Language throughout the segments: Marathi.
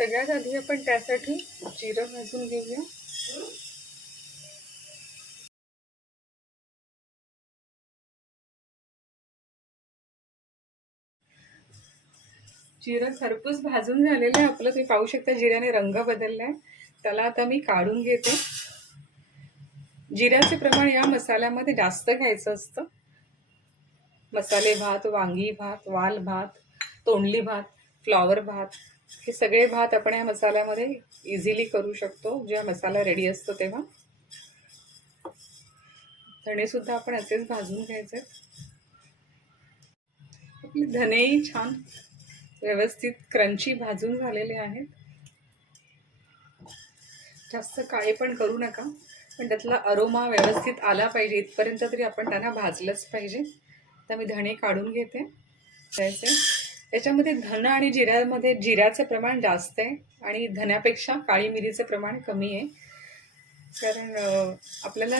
सगळ्यात आधी आपण त्यासाठी जिरं भाजून घेऊया. जिरं खरपूस भाजून झालेलं आहे. आपलं तुम्ही पाहू शकता जिऱ्याने रंग बदलला आहे त्याला आता मी काढून घेते. जिऱ्याचे प्रमाण या मसाल्यामध्ये जास्त घ्यायचं असतं. मसाले भात वांगी भात वाल भात तोंडली भात फ्लॉवर भात हे सगळे भात आपण या मसाल्यामध्ये इझिली करू शकतो. जेव्हा मसाला रेडी असतो तेव्हा. धणेसुद्धा आपण असेच भाजून घ्यायचे. आपले धनेही छान व्यवस्थित क्रंची भाजून झालेले आहेत. जास्त काळे पण करू नका पण त्यातला अरोमा व्यवस्थित आला पाहिजे. इथपर्यंत तरी आपण त्यांना भाजलंच पाहिजे. तर मी धणे काढून घेते. त्याचे याच्यामध्ये धन आणि जिऱ्यामध्ये जिऱ्याचं प्रमाण जास्त आहे आणि धन्यापेक्षा काळी मिरीचं प्रमाण कमी आहे. कारण आपल्याला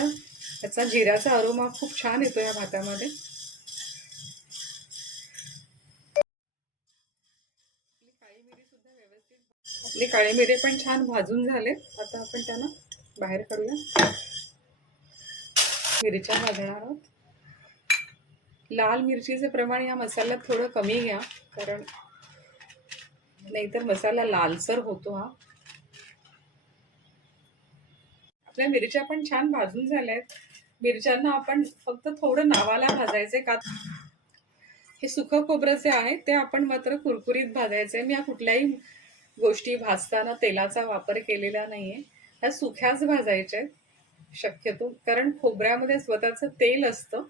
त्याचा जिऱ्याचा अरोमा खूप छान येतो या भातामध्ये. आपली काळी मिरी आपले काळे मिरे पण छान भाजून झाले आता आपण त्यांना बाहेर काढूया. मिरच्या भाजणार आहोत. लाल मिरचीचे प्रमाण या मसाल्यात थोडं कमी घ्या कारण नाहीतर मसाला लालसर होतो हा. आपल्या मिरच्या पण छान भाजून झाल्या आहेत मिरच्यांना आपण फक्त थोडं नावाला भाजायचे का? हे सुकं खोबरं जे आहे ते आपण मात्र कुरकुरीत भाजायचंय. मी या कुठल्याही गोष्टी भाजताना तेलाचा वापर केलेला नाहीये. ह्या सुख्याच भाजायच्या आहेत शक्यतो कारण खोबऱ्यामध्ये स्वतःचं तेल असतं.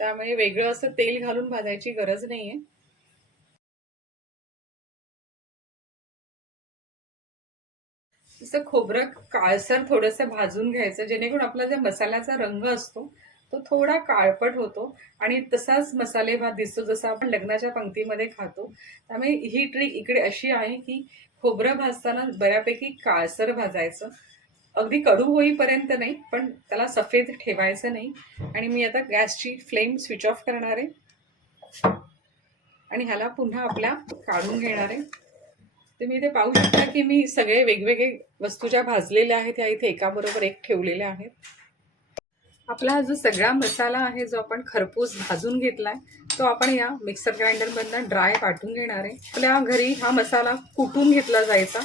त्यामुळे वेगळं असं तेल घालून भाजायची गरज नाहीये. जसं खोबरं काळसर थोडंसं भाजून घ्यायचं जेणेकरून आपला जे मसाल्याचा रंग असतो तो थोडा काळपट होतो आणि तसाच मसाले भात दिसतो जसं आपण लग्नाच्या पंक्तीमध्ये खातो. त्यामुळे ही ट्रिक इकडे अशी आहे की खोबरं भाजताना बऱ्यापैकी काळसर भाजायचं. अगदी कडू होईपर्यंत नाही पण त्याला सफेद ठेवायचं नाही. आणि मी आता गॅसची फ्लेम स्विच ऑफ करणार आहे. आणि ह्याला पुन्हा आपल्या काढून घेणार आहे. तुम्ही इथे पाहू शकता की मी सगळे वेगवेगळे वस्तू ज्या भाजलेल्या आहेत त्या इथे एकाबरोबर एक ठेवलेल्या आहेत. आपला हा जो सगळा मसाला आहे जो आपण खरपूस भाजून घेतला आहे तो आपण या मिक्सर ग्राइंडरमधनं ड्राय वाटून घेणार आहे. आपल्या घरी हा मसाला कुटून घेतला जायचा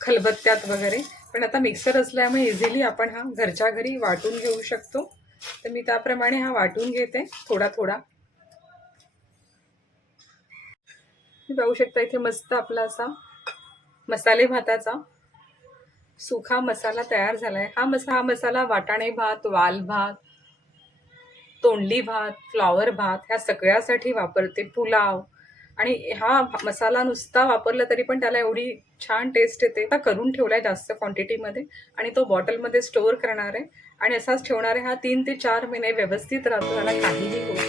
खलबत्त्यात वगैरे. पण आता मिक्सर असल्यामुळे इझिली आपण हा घरच्या घरी वाटून घेऊ शकतो. तर मी त्याप्रमाणे हा वाटून घेते थोडा थोडा. पाहू शकता इथे मस्त आपला असा मसाले भाताचा सुखा मसाला तयार झालाय. हा मसा हा मसाला वाटाणे भात वाल भात तोंडली भात फ्लॉवर भात ह्या सगळ्यासाठी वापरते. पुलाव आणि हा मसाला नुसता वापरला तरी पण त्याला एवढी छान टेस्ट येते. हा करून ठेवलाय जास्त क्वांटिटीमध्ये आणि तो बॉटलमध्ये स्टोअर करणार आहे. आणि असाच ठेवणार आहे हा तीन ते चार महिने व्यवस्थित राहतो. त्याला काहीही होत